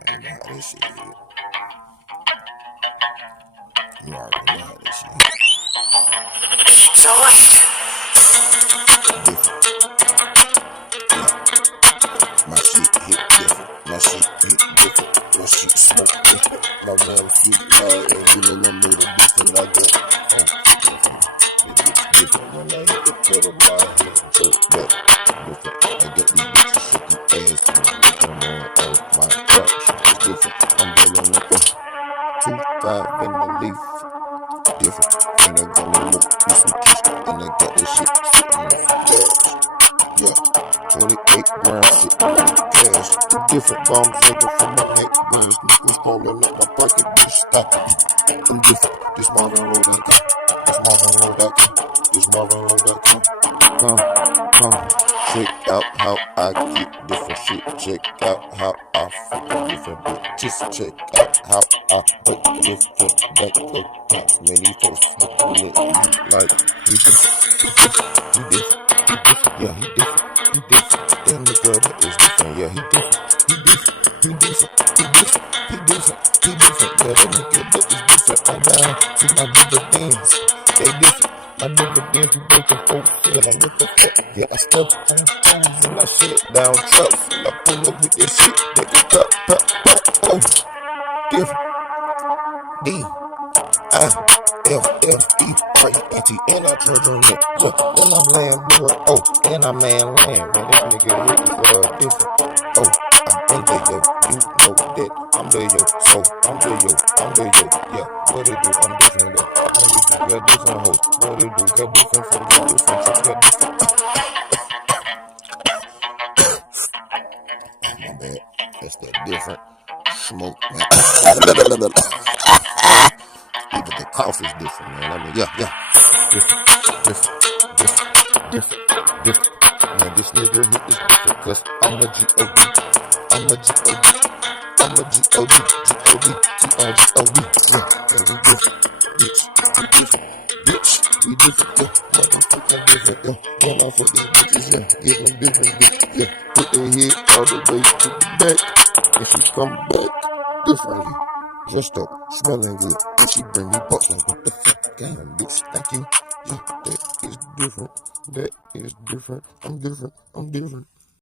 already know how this shit is. You already know how this shit is. My shit hit different. My shit hit different. My shit smoke different. My one feet loud and feeling I made a different. I go different. When I hit the pedal, I hit the back. Different. I got these bitches shaking ass. I'm on my trap. It's different. I'm rolling up a 2-5 in the leaf. Different. And I got me look, do some kiss. And I got this shit sitting on the dash. Yeah. 28 grand shit. Cash. Different bombs looking from my neck. Brains. Niggas rolling up my pocket. Bitch, stop it. I'm different. This Marvin Road I got. This Marvin Road I got. This Marvin Road I got. Check out how I get different shit. Check out how I fuck different bitches. Check out how I put different back up pops. Many folks smoking with you like he different. Yeah, he different. Damn, the brother is different. Yeah, he different. Yeah, the nigga that is different. I'm down to my dividends. They different. My dividends be breaking folks. Yeah, like what the fuck? Yeah, I step on toes and I shit down trucks. And I pull up with that shit. They go pop. Oh, different. D-I-F-F-E, right, E-T, and I turn on it. Yeah, then I'm laying boy. Oh, and I'm man laying. Man, this nigga really different. Oh, I'm there, yo. You know that I'm there, yo. So I'm there, yo. Yeah, what it do? I'm different, yo. Got different hoes. What it do? Got different from got different. My bad. That's that different smoke, man. Even the cough is different, man. I mean, yeah. Different. Man, this nigga hit is different, cause I'm a G-O-D. I'm a G-O-D. Yeah, we different. Bitch, we different, yeah. Motherfucker different, yeah. When I fuck these bitches, yeah. Give them different, yeah. Put their head all the way to the back. And she come back differently. Dressed up, smelling good. And she bring me bucks like, what the fuck? Damn, bitch, thank you. Yeah, that is different. I'm different.